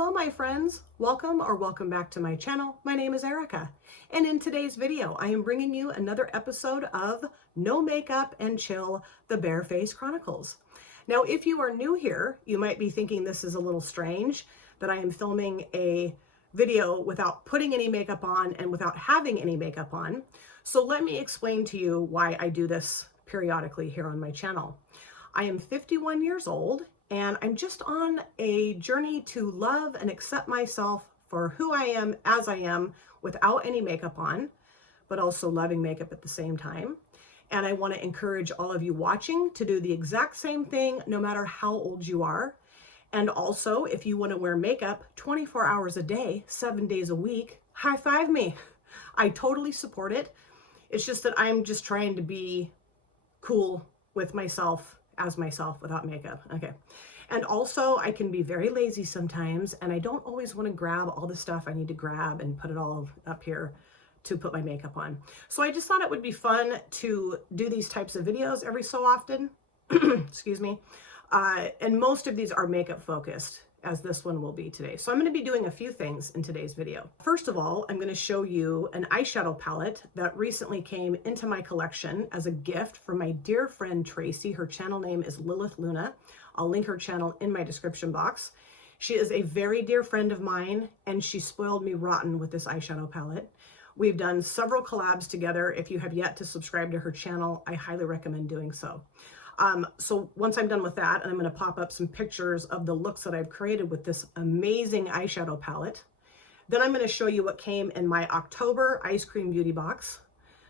Hello my friends, welcome back to my channel. My name is Erica, and in today's video I am bringing you another episode of No Makeup and Chill, the Barefaced Chronicles. Now if you are new here, you might be thinking this is a little strange that I am filming a video without putting any makeup on and without having any makeup on. So let me explain to you why I do this periodically here on my channel. I am 51 years old and I'm just on a journey to love and accept myself for who I am as I am without any makeup on, but also loving makeup at the same time. And I want to encourage all of you watching to do the exact same thing no matter how old you are. And also, if you want to wear makeup 24 hours a day, 7 days a week, high five me. I totally support it. It's just that I'm just trying to be cool with myself as myself without makeup. Okay. And also I can be very lazy sometimes and I don't always want to grab all the stuff I need to grab and put it all up here to put my makeup on. So I just thought it would be fun to do these types of videos every so often. Excuse me. And most of these are makeup focused, as this one will be today. So I'm going to be doing a few things in today's video. First of all, I'm going to show you an eyeshadow palette that recently came into my collection as a gift from my dear friend Tracy. Her channel name is Lilith Luna. I'll link her channel in my description box. She is a very dear friend of mine and she spoiled me rotten with this eyeshadow palette. We've done several collabs together. If you have yet to subscribe to her channel, I highly recommend doing so. So once I'm done with that, and I'm going to pop up some pictures of the looks that I've created with this amazing eyeshadow palette. Then I'm going to show you what came in my October Eyescream Beauty box.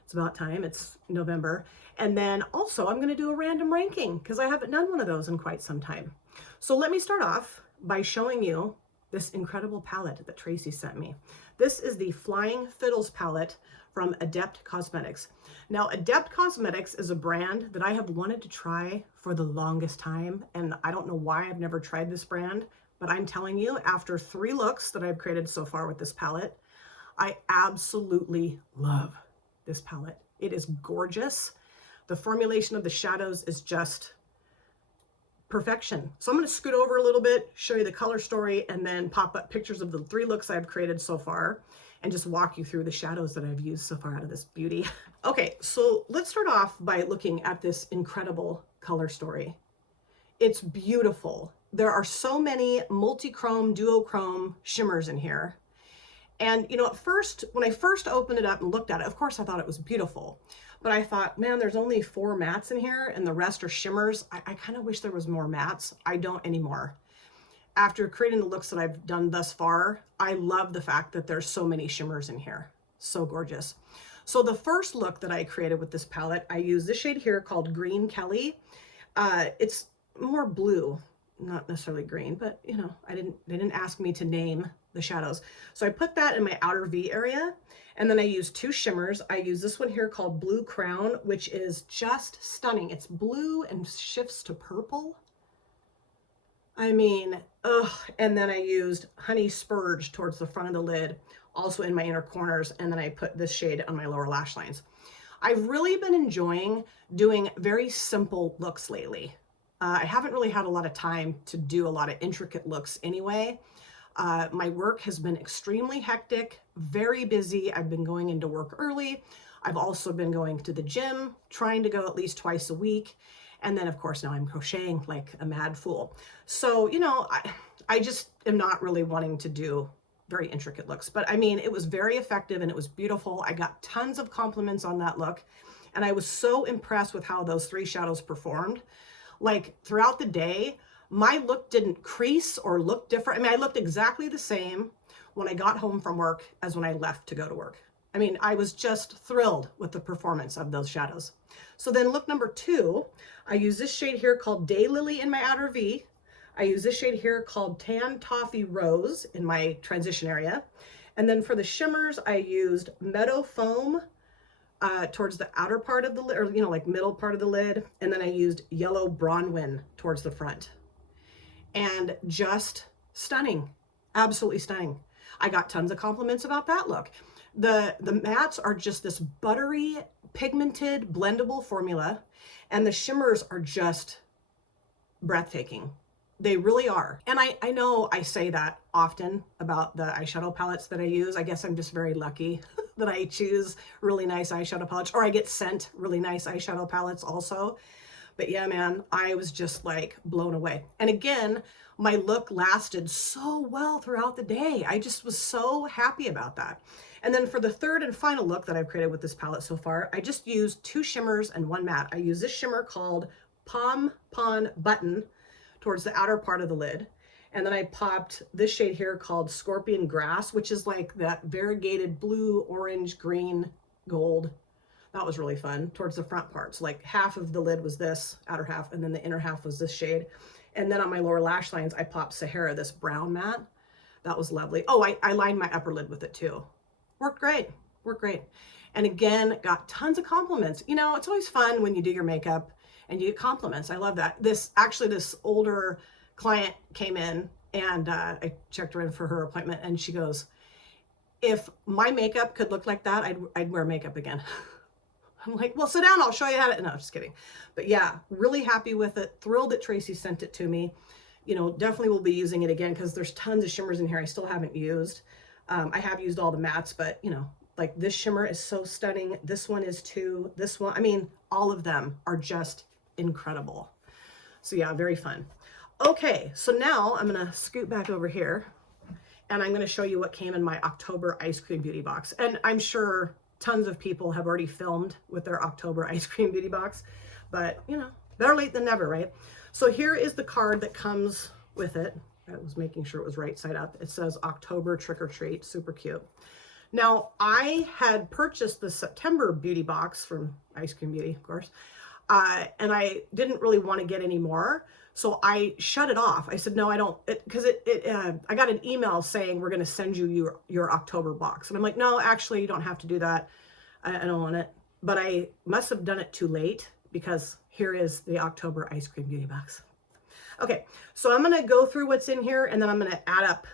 It's about time, it's November. And then also I'm going to do a random ranking because I haven't done one of those in quite some time. So let me start off by showing you this incredible palette that Tracy sent me. This is the Flying Fiddles palette from Adept Cosmetics. Now, Adept Cosmetics is a brand that I have wanted to try for the longest time, and I don't know why I've never tried this brand, but I'm telling you, after 3 looks that I've created so far with this palette, I absolutely love this palette. It is gorgeous. The formulation of the shadows is just perfection. So I'm going to scoot over a little bit, show you the color story, and then pop up pictures of the 3 looks I've created so far and just walk you through the shadows that I've used so far out of this beauty. Okay, so let's start off by looking at this incredible color story. It's beautiful. There are so many multi-chrome, duochrome shimmers in here. And you know, at first, when I first opened it up and looked at it, of course I thought it was beautiful. But I thought, man, there's only 4 mattes in here and the rest are shimmers. I kind of wish there was more mattes. I don't anymore. After creating the looks that I've done thus far, I love the fact that there's so many shimmers in here. So gorgeous. So the first look that I created with this palette, I use this shade here called Green Kelly. It's more blue, not necessarily green, but you know, they didn't ask me to name the shadows. So I put that in my outer V area. And then I use 2 shimmers. I use this one here called Blue Crown, which is just stunning. It's blue and shifts to purple. I mean, ugh. And then I used Honey Spurge towards the front of the lid, also in my inner corners. And then I put this shade on my lower lash lines. I've really been enjoying doing very simple looks lately. I haven't really had a lot of time to do a lot of intricate looks anyway. My work has been extremely hectic, very busy. I've been going into work early. I've also been going to the gym, trying to go at least twice a week. And then of course now I'm crocheting like a mad fool. So, you know, I just am not really wanting to do very intricate looks, but I mean, it was very effective and it was beautiful. I got tons of compliments on that look. And I was so impressed with how those 3 shadows performed. Like throughout the day, my look didn't crease or look different. I mean, I looked exactly the same when I got home from work as when I left to go to work. I mean, I was just thrilled with the performance of those shadows. So then look number 2, I use this shade here called Daylily in my outer V. I use this shade here called Tan Toffee Rose in my transition area. And then for the shimmers, I used Meadow Foam towards the outer part of the lid, or you know, like middle part of the lid. And then I used Yellow Bronwyn towards the front. And just stunning, absolutely stunning. I got tons of compliments about that look. The mattes are just this buttery, pigmented, blendable formula, and the shimmers are just breathtaking. They really are. And I know I say that often about the eyeshadow palettes that I use. I guess I'm just very lucky that I choose really nice eyeshadow palettes, or I get sent really nice eyeshadow palettes also. But yeah, man, I was just like blown away. And again, my look lasted so well throughout the day. I just was so happy about that. And then for the third and final look that I've created with this palette so far, I just used 2 shimmers and 1 matte. I use this shimmer called Pom Pon Button towards the outer part of the lid. And then I popped this shade here called Scorpion Grass, which is like that variegated blue, orange, green, gold. That was really fun towards the front part. So like half of the lid was this outer half, and then the inner half was this shade. And then on my lower lash lines, I popped Sahara, this brown matte. That was lovely. Oh, I lined my upper lid with it too. Worked great, worked great. And again, got tons of compliments. You know, it's always fun when you do your makeup and you get compliments. I love that. This older client came in, and I checked her in for her appointment, and she goes, if my makeup could look like that, I'd wear makeup again. I'm like, well, sit down, I'll show you how to, no, just kidding. But yeah, really happy with it. Thrilled that Tracy sent it to me. You know, definitely will be using it again because there's tons of shimmers in here I still haven't used. I have used all the mattes, but you know, like this shimmer is so stunning. This one is too. This one, I mean, all of them are just incredible. So yeah, very fun. Okay, so now I'm gonna scoot back over here and I'm gonna show you what came in my October Ice Cream Beauty box. And I'm sure tons of people have already filmed with their October Ice Cream Beauty box, but you know, better late than never, right? So here is the card that comes with it. I was making sure it was right side up. It says October Trick or Treat, super cute. Now, I had purchased the September beauty box from Ice Cream Beauty, of course, and I didn't really want to get any more. So I shut it off. I said, no, I don't, because I got an email saying, we're going to send you your October box. And I'm like, no, actually, you don't have to do that. I don't want it. But I must have done it too late, because here is the October Ice Cream Beauty box. Okay, so I'm going to go through what's in here, and then I'm going to add up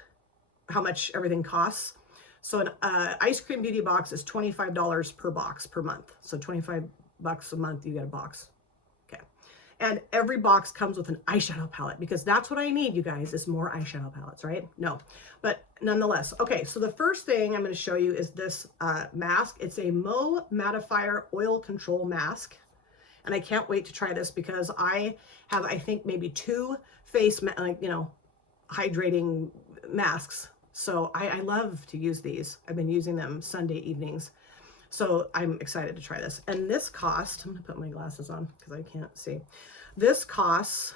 how much everything costs. So an Ice Cream Beauty box is $25 per box per month. So $25 a month, you get a box. Okay. And every box comes with an eyeshadow palette, because that's what I need, you guys, is more eyeshadow palettes, right? No, but nonetheless. Okay, so the first thing I'm going to show you is this mask. It's a Mo Mattifier Oil Control Mask. And I can't wait to try this, because I have, I think, maybe 2 face, hydrating masks. So I love to use these. I've been using them Sunday evenings. So I'm excited to try this. And this cost, I'm going to put my glasses on because I can't see. This costs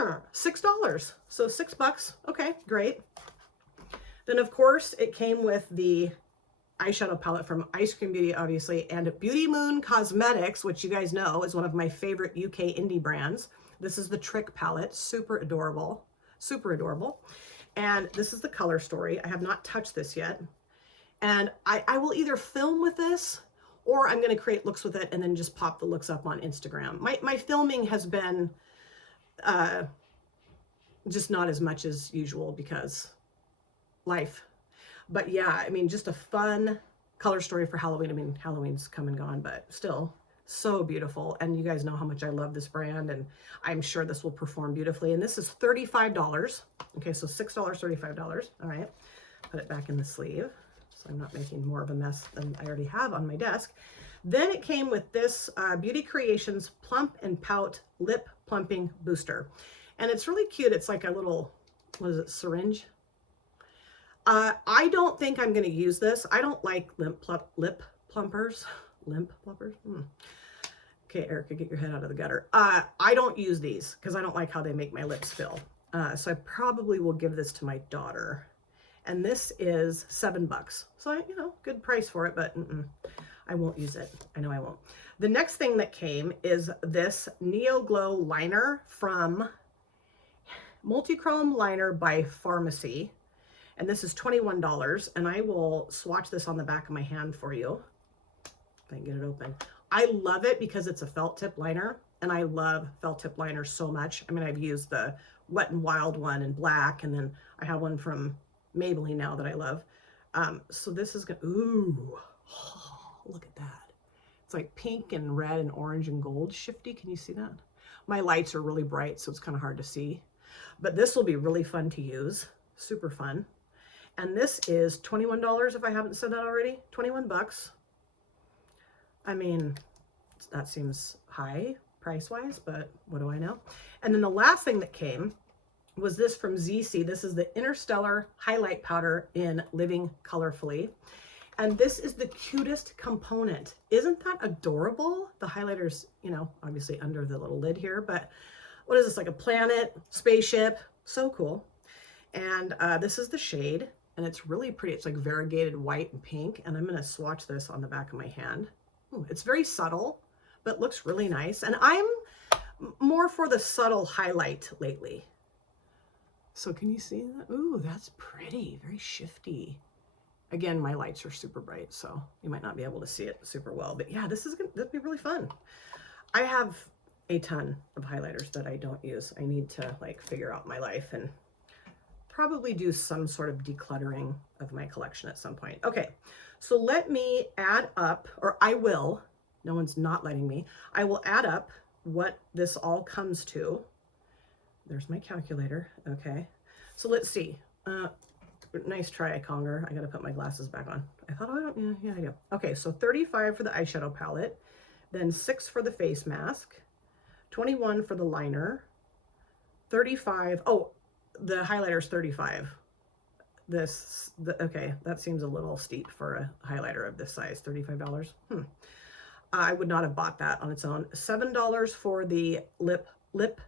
$6. So $6. Okay, great. Then, of course, it came with the eyeshadow palette from Ice Cream Beauty, obviously, and Beauty Moon Cosmetics, which you guys know is one of my favorite UK indie brands. This is the Trick palette. Super adorable. Super adorable. And this is the color story. I have not touched this yet. And I will either film with this, or I'm going to create looks with it and then just pop the looks up on Instagram. My filming has been just not as much as usual because life. But yeah, I mean, just a fun color story for Halloween. I mean, Halloween's come and gone, but still so beautiful. And you guys know how much I love this brand, and I'm sure this will perform beautifully. And this is $35. Okay, so $6, $35. All right, put it back in the sleeve so I'm not making more of a mess than I already have on my desk. Then it came with this Beauty Creations Plump and Pout Lip Plumping Booster. And it's really cute. It's like a little, what is it, syringe? I don't think I'm going to use this. I don't like lip plumpers. Lip plumpers? Okay, Erica, get your head out of the gutter. I don't use these because I don't like how they make my lips feel. So I probably will give this to my daughter. And this is $7. So, good price for it, but I won't use it. I know I won't. The next thing that came is this Neo Glow liner from Multichrome Liner by Pharmacy. And this is $21. And I will swatch this on the back of my hand for you. If I can get it open. I love it because it's a felt tip liner. And I love felt tip liners so much. I mean, I've used the Wet n Wild one in black. And then I have one from Maybelline now that I love. So this is going to, ooh, oh, look at that. It's like pink and red and orange and gold shifty. Can you see that? My lights are really bright, so it's kind of hard to see. But this will be really fun to use. Super fun. And this is $21 if I haven't said that already. 21 bucks. I mean, that seems high price-wise, but what do I know? And then the last thing that came was this from ZC. This is the Interstellar Highlight Powder in Living Colorfully. And this is the cutest component. Isn't that adorable? The highlighter's, you know, obviously under the little lid here, but what is this, like a planet, spaceship? So cool. And this is the shade, and it's really pretty. It's like variegated white and pink, and I'm going to swatch this on the back of my hand. Ooh, it's very subtle, but looks really nice. And I'm more for the subtle highlight lately. So can you see that? Ooh, that's pretty, very shifty. Again, my lights are super bright, so you might not be able to see it super well. But yeah, this will be really fun. I have a ton of highlighters that I don't use. I need to like figure out my life and probably do some sort of decluttering of my collection at some point. Okay, so let me add up, or I will, no one's not letting me, I will add up what this all comes to. There's my calculator. Okay, so let's see. Nice try, Conger. I gotta put my glasses back on. I thought, oh, I don't, yeah, I do. Okay, so 35 for the eyeshadow palette, then 6 for the face mask, 21 for the liner, 35, oh, the highlighter's 35. Okay, that seems a little steep for a highlighter of this size, $35. I would not have bought that on its own. $7 for the lip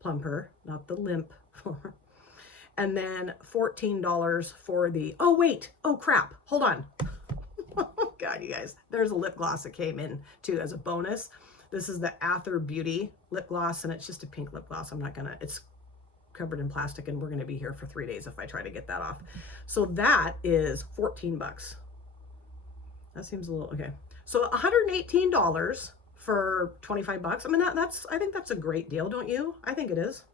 plumper, not the limp plumper. And then $14 for the, oh wait, oh crap, hold on. Oh God, you guys, there's a lip gloss that came in too as a bonus. This is the Adept Beauty lip gloss, and it's just a pink lip gloss. I'm not gonna, it's covered in plastic, and we're gonna be here for 3 days if I try to get that off. So that is 14 bucks. That seems a little, okay. So $118 for 25 bucks. I mean, I think that's a great deal, don't you? I think it is.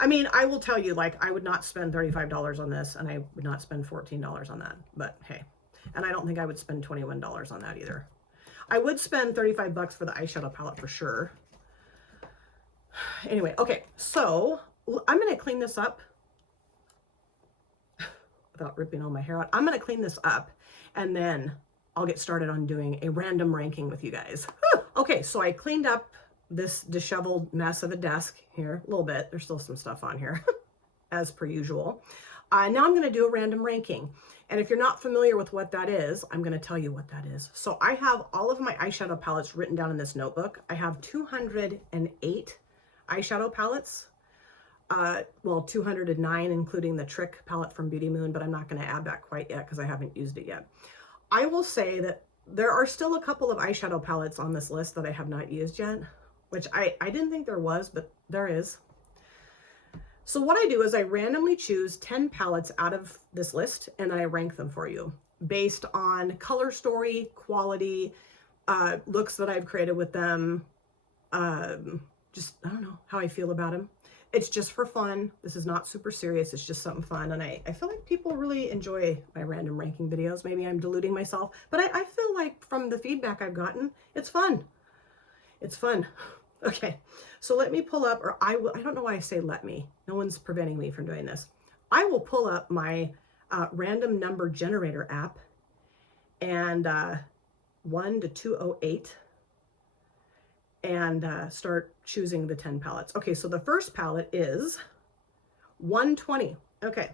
I mean, I will tell you, like, I would not spend $35 on this, and I would not spend $14 on that, but hey. And I don't think I would spend $21 on that either. I would spend 35 bucks for the eyeshadow palette for sure. Anyway, okay, so I'm gonna clean this up without ripping all my hair out. I'm gonna clean this up, and then I'll get started on doing a random ranking with you guys. Okay, so I cleaned up this disheveled mess of a desk here a little bit. There's still some stuff on here as per usual. Now I'm going to do a random ranking. And if you're not familiar with what that is, I'm going to tell you what that is. So I have all of my eyeshadow palettes written down in this notebook. I have 208 eyeshadow palettes. Well, 209, including the Trick palette from Beauty Moon, but I'm not going to add that quite yet because I haven't used it yet. I will say that there are still a couple of eyeshadow palettes on this list that I have not used yet, which I didn't think there was, but there is. So what I do is I randomly choose 10 palettes out of this list, and I rank them for you based on color story, quality, looks that I've created with them, just, I don't know, how I feel about them. It's just for fun. This is not super serious. It's just something fun. And I feel like people really enjoy my random ranking videos. Maybe I'm deluding myself, but I feel like from the feedback I've gotten, it's fun. It's fun. Okay, so let me pull up, or I don't know why I say let me. No one's preventing me from doing this. I will pull up my random number generator app, and 1 to 208, and start choosing the 10 palettes. Okay, so the first palette is 120. Okay,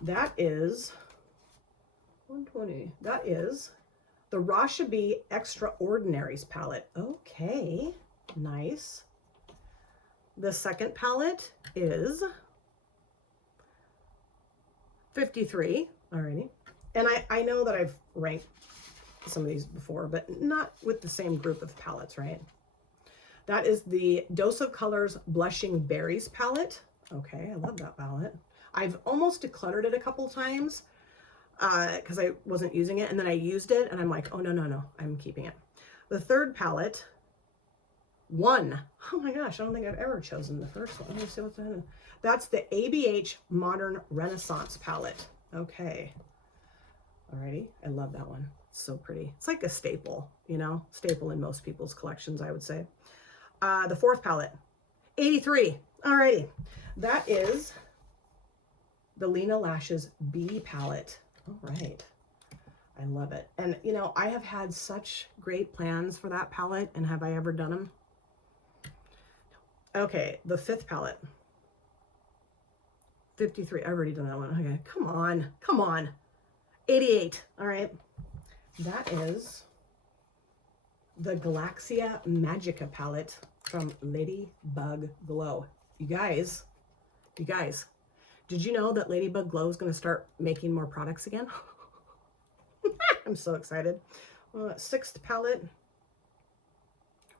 that is 120. That is the Rashabi Extraordinaries palette. Okay, nice. The second palette is 53. Alrighty. And I know that I've ranked some of these before, but not with the same group of palettes, right? That is the Dose of Colors Blushing Berries palette. Okay, I love that palette. I've almost decluttered it a couple times because I wasn't using it, and then I used it, and I'm like, oh, no, I'm keeping it. The third palette, oh my gosh, I don't think I've ever chosen the first one. Let me see what's in. That's the ABH Modern Renaissance palette. Okay. Alrighty, I love that one. It's so pretty. It's like a staple, you know, staple in most people's collections, I would say. The fourth palette, 83. Alrighty, that is the Lena Lashes B palette. All right, I love it. And you know, I have had such great plans for that palette, and have I ever done them? Okay, the fifth palette, 53. I've already done that one. Okay, come on, come on. 88. All right, that is the Galaxia Magica palette from Ladybug Glow. You guys, did you know that Ladybug Glow is going to start making more products again? I'm so excited. Sixth palette,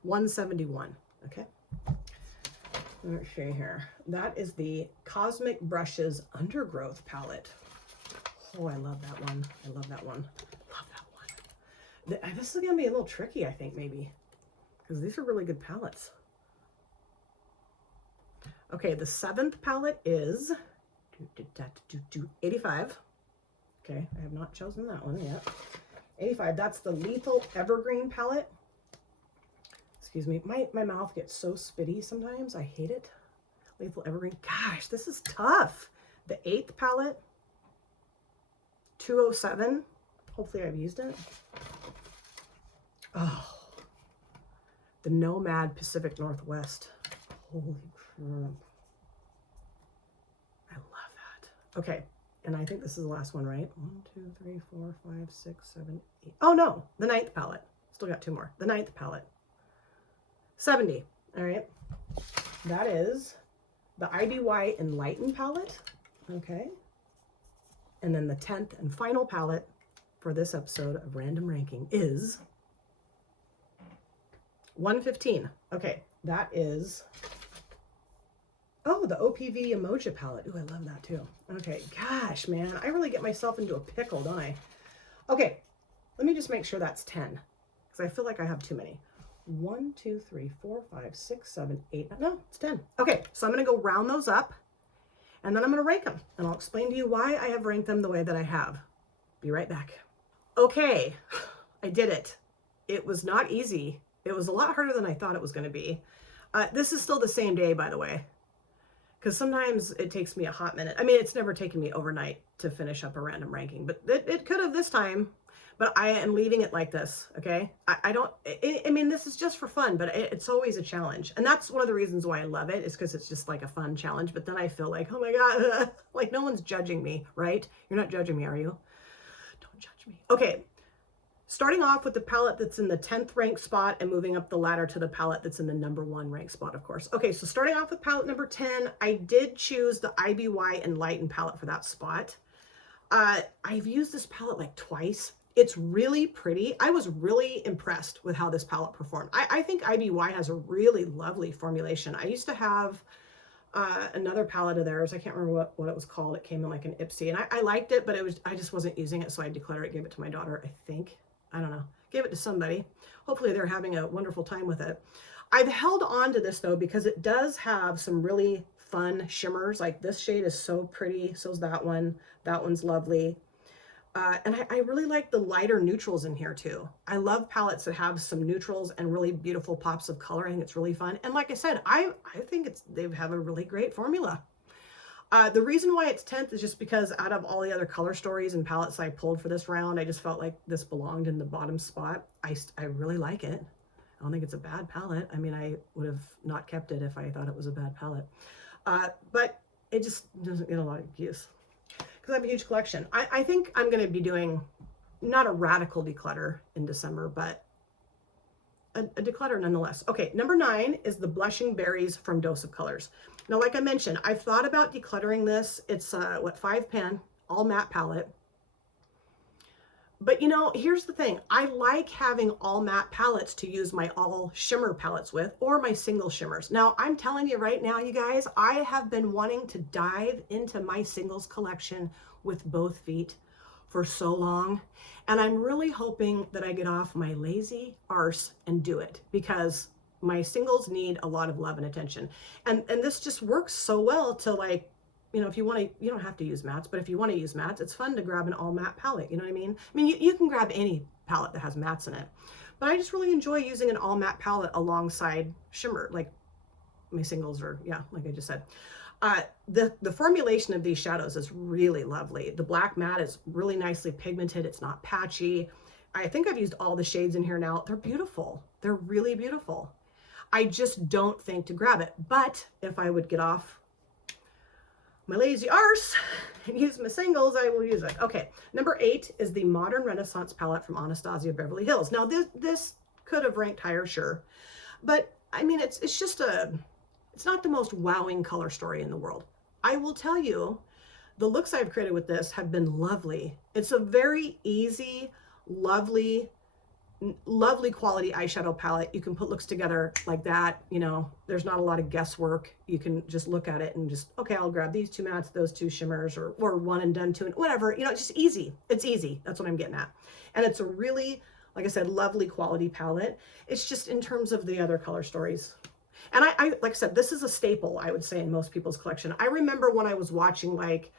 171. Okay. Let's see here. That is the Cosmic Brushes Undergrowth palette. Oh, I love that one. I love that one. Love that one. This is going to be a little tricky, I think, maybe, because these are really good palettes. Okay, the seventh palette is 85. Okay, I have not chosen that one yet. 85, that's the Lethal Evergreen palette. Excuse me, my mouth gets so spitty sometimes. I hate it. Lethal Evergreen. Gosh, this is tough. The eighth palette, 207. Hopefully I've used it. Oh, the Nomad Pacific Northwest. Holy crap. I love that. Okay, and I think this is the last one, right? 1, 2, 3, 4, 5, 6, 7, 8. Oh no, the ninth palette. Still got two more. The ninth palette. 70. All right. That is the IBY Enlighten palette. Okay. And then the 10th and final palette for this episode of Random Ranking is 115. Okay. That is, oh, the OPV Emoji palette. Ooh, I love that too. Okay. Gosh, man, I really get myself into a pickle, don't I? Okay. Let me just make sure that's 10, because I feel like I have too many. 1, 2, 3, 4, 5, 6, 7, 8. No, it's 10. Okay, so I'm going to go round those up, and then I'm going to rank them, and I'll explain to you why I have ranked them the way that I have. Be right back. Okay, I did it. It was not easy. It was a lot harder than I thought it was going to be. This is still the same day, by the way, because sometimes it takes me a hot minute. I mean, it's never taken me overnight to finish up a random ranking, but it could have this time. But I am leaving it like this, okay? I mean, this is just for fun, but it's always a challenge. And that's one of the reasons why I love it, is because it's just like a fun challenge. But then I feel like, oh my God, like no one's judging me, right? You're not judging me, are you? Don't judge me. Okay, starting off with the palette that's in the 10th ranked spot and moving up the ladder to the palette that's in the #1 ranked spot, of course. Okay, so starting off with palette number 10, I did choose the IBY Enlighten palette for that spot. I've used this palette like twice. It's really pretty. I was really impressed with how this palette performed. I think IBY has a really lovely formulation. I used to have another palette of theirs. I can't remember what it was called. It came in like an Ipsy, and I liked it, but I just wasn't using it, so I declared it, gave it to my daughter, I think. I don't know. Gave it to somebody. Hopefully they're having a wonderful time with it. I've held on to this, though, because it does have some really fun shimmers. Like this shade is so pretty. So's that one. That one's lovely. And I really like the lighter neutrals in here too. I love palettes that have some neutrals and really beautiful pops of color. I think it's really fun. And like I said, I think they have a really great formula. The reason why it's 10th is just because out of all the other color stories and palettes I pulled for this round, I just felt like this belonged in the bottom spot. I really like it. I don't think it's a bad palette. I mean, I would have not kept it if I thought it was a bad palette. But it just doesn't get a lot of use. I have a huge collection. I think I'm going to be doing not a radical declutter in December, but a declutter nonetheless. Okay, number 9 is the Blushing Berries from Dose of Colors. Now, like I mentioned, I've thought about decluttering this. It's what, 5-pan, all matte palette. But you know, here's the thing. I like having all matte palettes to use my all shimmer palettes with, or my single shimmers. Now, I'm telling you right now, you guys, I have been wanting to dive into my singles collection with both feet for so long. And I'm really hoping that I get off my lazy arse and do it, because my singles need a lot of love and attention. And this just works so well to, like, you know, if you want to, you don't have to use mattes, but if you want to use mattes, it's fun to grab an all matte palette. You know what I mean? I mean, you can grab any palette that has mattes in it. But I just really enjoy using an all matte palette alongside shimmer, like my singles are, yeah, like I just said. The formulation of these shadows is really lovely. The black matte is really nicely pigmented. It's not patchy. I think I've used all the shades in here now. They're beautiful. They're really beautiful. I just don't think to grab it. But if I would get off my lazy arse and use my singles, I will use it. Okay, number 8 is the Modern Renaissance palette from Anastasia Beverly Hills. Now this could have ranked higher, sure, but I mean it's not the most wowing color story in the world. I will tell you, the looks I've created with this have been lovely. It's a very easy, lovely quality eyeshadow palette. You can put looks together like that. You know, there's not a lot of guesswork. You can just look at it and just, okay, I'll grab these 2 mattes, those 2 shimmers, or one and done 2, and whatever. You know, it's just easy. It's easy. That's what I'm getting at. And it's a really, like I said, lovely quality palette. It's just in terms of the other color stories. And I like I said, this is a staple, I would say, in most people's collection. I remember when I was watching, like,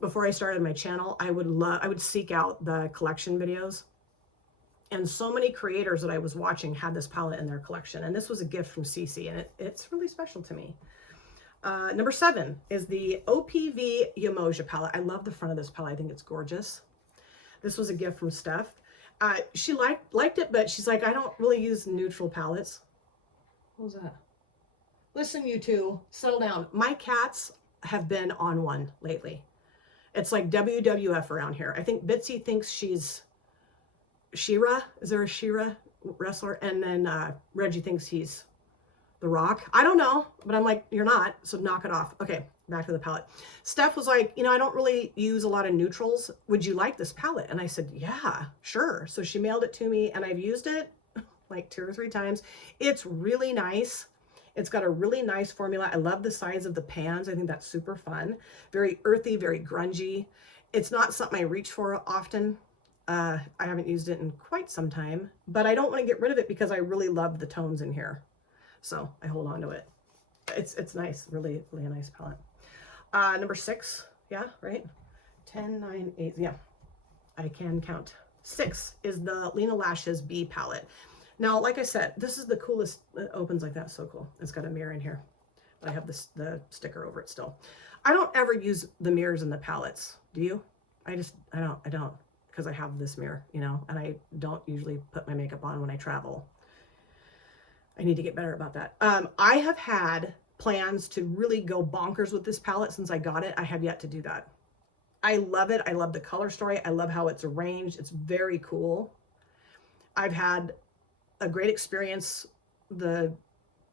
before I started my channel, I would seek out the collection videos. And so many creators that I was watching had this palette in their collection. And this was a gift from Cece, and it's really special to me. Number 7 is the OPV Umoja palette. I love the front of this palette. I think it's gorgeous. This was a gift from Steph. She liked it, but she's like, I don't really use neutral palettes. What was that? Listen, you two, settle down. My cats have been on one lately. It's like WWF around here. I think Bitsy thinks she's She-Ra. Is there a She-Ra wrestler? And then Reggie thinks he's The Rock. I don't know, but I'm like, you're not, so knock it off. Okay, back to the palette. Steph was like, you know, I don't really use a lot of neutrals. Would you like this palette? And I said, yeah, sure. So she mailed it to me, and I've used it like 2 or 3 times. It's really nice. It's got a really nice formula. I love the size of the pans. I think that's super fun. Very earthy, very grungy. It's not something I reach for often. I haven't used it in quite some time, but I don't want to get rid of it because I really love the tones in here. So I hold on to it. It's nice, really, really a nice palette. Number 6, yeah, right? 10, 9, 8, yeah, I can count. 6 is the Lena Lashes B palette. Now, like I said, this is the coolest. It opens like that, so cool. It's got a mirror in here, but I have the sticker over it still. I don't ever use the mirrors in the palettes. Do you? I don't, because I have this mirror, you know, and I don't usually put my makeup on when I travel. I need to get better about that. I have had plans to really go bonkers with this palette since I got it. I have yet to do that. I love it. I love the color story. I love how it's arranged. It's very cool. I've had a great experience the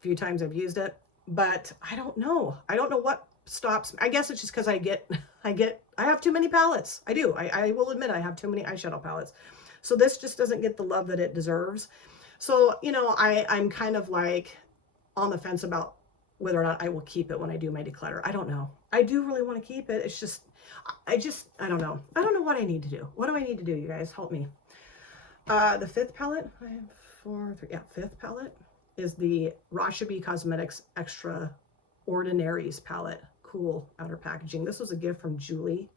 few times I've used it, but I don't know. I don't know what stops me. I guess it's just because I have too many palettes. I do. I will admit I have too many eyeshadow palettes. So this just doesn't get the love that it deserves. So, you know, I'm kind of like on the fence about whether or not I will keep it when I do my declutter. I don't know. I do really want to keep it. It's just, I don't know. I don't know what I need to do. What do I need to do, you guys? Help me. The 5th palette, I have 4, 3, yeah, 5th palette is the Adept Cosmetics Extraordinaries palette. Cool outer packaging. This was a gift from Julie.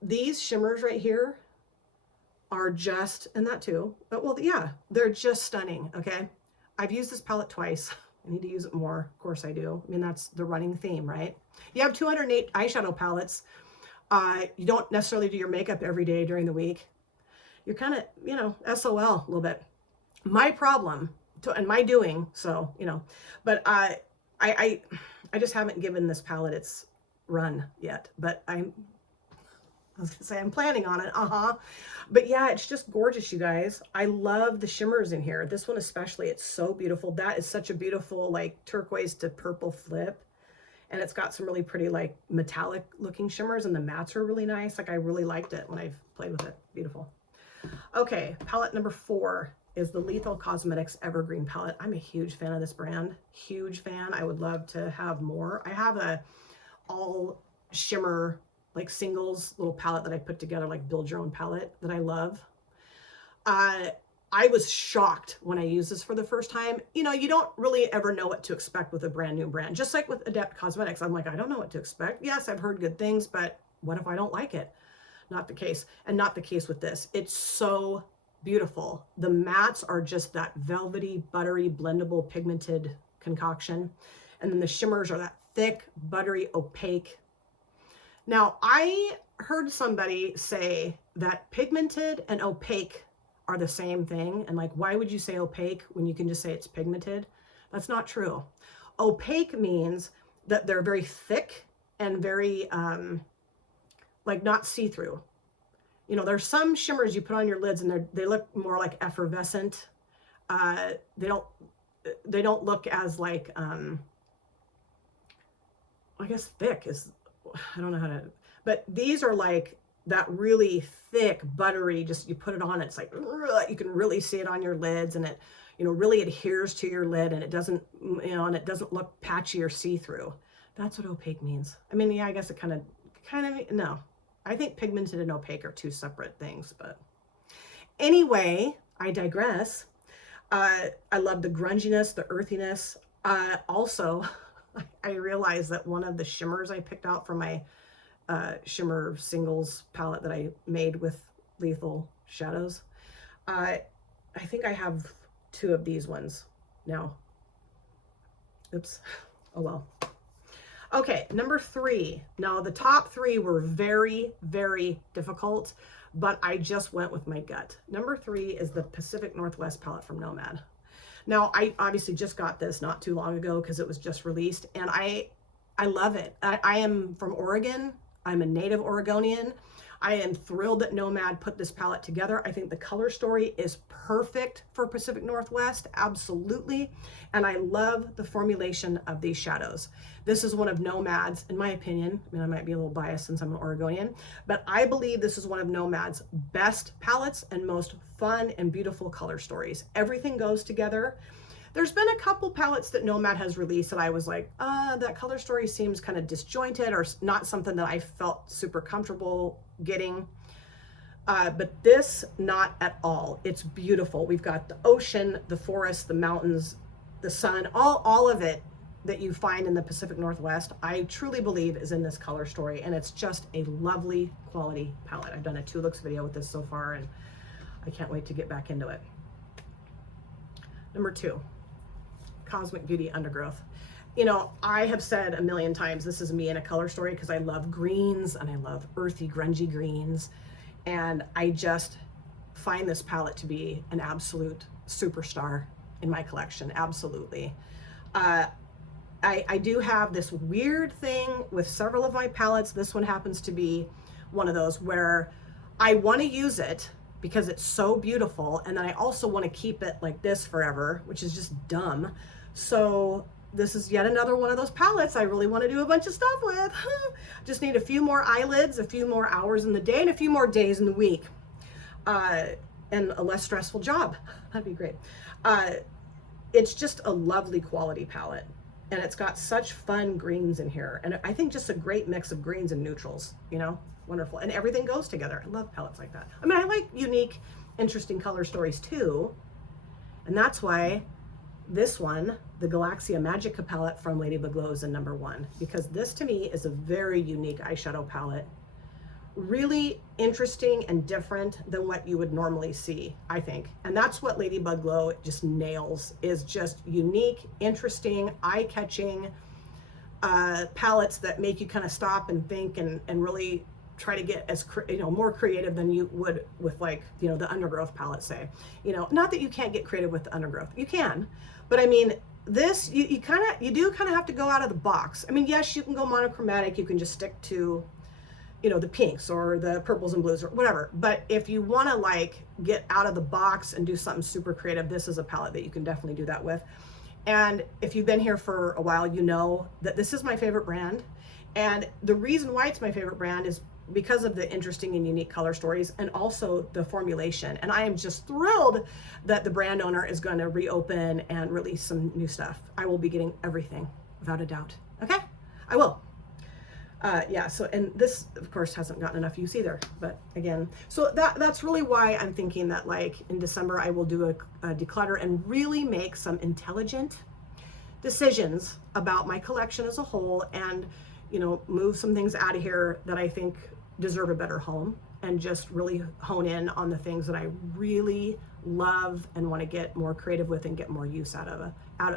These shimmers right here are just, and that too, but well, yeah, they're just stunning. Okay, I've used this palette twice. I need to use it more. Of course I do. I mean, that's the running theme, right? You have 208 eyeshadow palettes. You don't necessarily do your makeup every day during the week. You're kind of, you know, SOL a little bit. My problem and my doing, so, you know, but I just haven't given this palette its run yet, but I was gonna say I'm planning on it. But yeah, it's just gorgeous, you guys. I love the shimmers in here. This one especially, it's so beautiful. That is such a beautiful, like, turquoise to purple flip. And it's got some really pretty, like, metallic looking shimmers, and the mattes are really nice. Like, I really liked it when I've played with it. Beautiful. Okay, palette number 4 is the Lethal Cosmetics Evergreen palette. I'm a huge fan of this brand. Huge fan. I would love to have more. I have a all shimmer, like, singles little palette that I put together, like build your own palette, that I love. I was shocked when I used this for the first time. You know, you don't really ever know what to expect with a brand new brand. Just like with Adept Cosmetics, I'm like, I don't know what to expect. Yes, I've heard good things, but what if I don't like it? not the case, and not the case with this. It's so beautiful. The mattes are just that velvety, buttery, blendable, pigmented concoction. And then the shimmers are that thick, buttery, opaque. Now, I heard somebody say that pigmented and opaque are the same thing. And like, why would you say opaque when you can just say it's pigmented? That's not true. Opaque means that they're very thick and very, like not see-through. You know, there's some shimmers you put on your lids and they look more like effervescent. They don't look as like, I guess thick is, I don't know how to, but these are like that really thick, buttery, just you put it on, it's like, you can really see it on your lids, and it, you know, really adheres to your lid, and it doesn't, you know, and it doesn't look patchy or see-through. That's what opaque means. I mean, yeah, I guess it kind of, no. I think pigmented and opaque are two separate things, but anyway, I digress. I love the grunginess, the earthiness. Also, I realized that one of the shimmers I picked out from my shimmer singles palette that I made with Lethal Shadows, I think I have 2 of these ones now. Oops. Oh well. Okay, number 3. Now the top 3 were very, very difficult, but I just went with my gut. Number 3 is the Pacific Northwest palette from Nomad. Now, I obviously just got this not too long ago because it was just released, and I love it. I am from Oregon. I'm a native Oregonian. I am thrilled that Nomad put this palette together. I think the color story is perfect for Pacific Northwest, absolutely. And I love the formulation of these shadows. This is one of Nomad's, in my opinion, I mean, I might be a little biased since I'm an Oregonian, but I believe this is one of Nomad's best palettes and most fun and beautiful color stories. Everything goes together. There's been a couple palettes that Nomad has released that I was like, that color story seems kind of disjointed or not something that I felt super comfortable getting. But this, not at all. It's beautiful. We've got the ocean, the forest, the mountains, the sun, all of it that you find in the Pacific Northwest, I truly believe is in this color story. And it's just a lovely quality palette. I've done a 2 looks video with this so far, and I can't wait to get back into it. Number 2. Cosmic Beauty Undergrowth. You know, I have said a million times, this is me in a color story because I love greens and I love earthy, grungy greens. And I just find this palette to be an absolute superstar in my collection. Absolutely. I do have this weird thing with several of my palettes. This one happens to be one of those where I want to use it because it's so beautiful, and then I also want to keep it like this forever, which is just dumb. So this is yet another one of those palettes I really want to do a bunch of stuff with. Just need a few more eyelids, a few more hours in the day, and a few more days in the week, and a less stressful job. That'd be great. It's just a lovely quality palette, and it's got such fun greens in here, and I think just a great mix of greens and neutrals, you know, wonderful. And everything goes together. I love palettes like that. I mean, I like unique, interesting color stories too, and that's why this one, the Galaxia Magica palette from Ladybug Glow, is in number 1, because this to me is a very unique eyeshadow palette. Really interesting and different than what you would normally see, I think. And that's what Ladybug Glow just nails, is just unique, interesting, eye-catching palettes that make you kind of stop and think and really try to get as more creative than you would with, like, you know, the Undergrowth palette, say. You know, not that you can't get creative with the Undergrowth, you can, but I mean, this you do kind of have to go out of the box. I mean, yes, you can go monochromatic, you can just stick to, you know, the pinks or the purples and blues or whatever, but if you want to like get out of the box and do something super creative, this is a palette that you can definitely do that with. And if you've been here for a while, you know that this is my favorite brand, and the reason why it's my favorite brand is because of the interesting and unique color stories, and also the formulation. And I am just thrilled that the brand owner is going to reopen and release some new stuff. I will be getting everything without a doubt. Okay, I will. Yeah, so, and this of course hasn't gotten enough use either, but again, so that's really why I'm thinking that, like, in December I will do a declutter and really make some intelligent decisions about my collection as a whole, and, you know, move some things out of here that I think deserve a better home. and just really hone in on the things that I really love and want to get more creative with and get more use out of. So I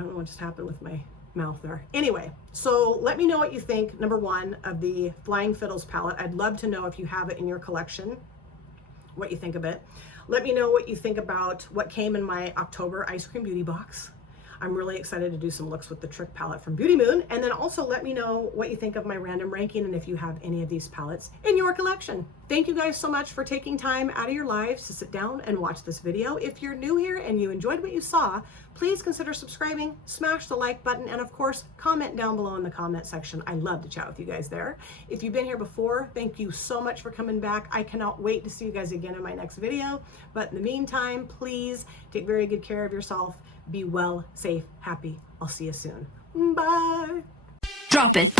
don't know what just happened with my mouth there. Anyway, so let me know what you think, number one, of the Flying Fiddles palette. I'd love to know if you have it in your collection, what you think of it. Let me know what you think about what came in my October Ice Cream Beauty box. I'm really excited to do some looks with the Trick palette from Beauty Moon. And then also let me know what you think of my random ranking and if you have any of these palettes in your collection. Thank you guys so much for taking time out of your lives to sit down and watch this video. If you're new here and you enjoyed what you saw, please consider subscribing, smash the like button, and of course, comment down below in the comment section. I love to chat with you guys there. If you've been here before, thank you so much for coming back. I cannot wait to see you guys again in my next video. But in the meantime, please take very good care of yourself. Be well, safe, happy. I'll see you soon. Bye. Drop it.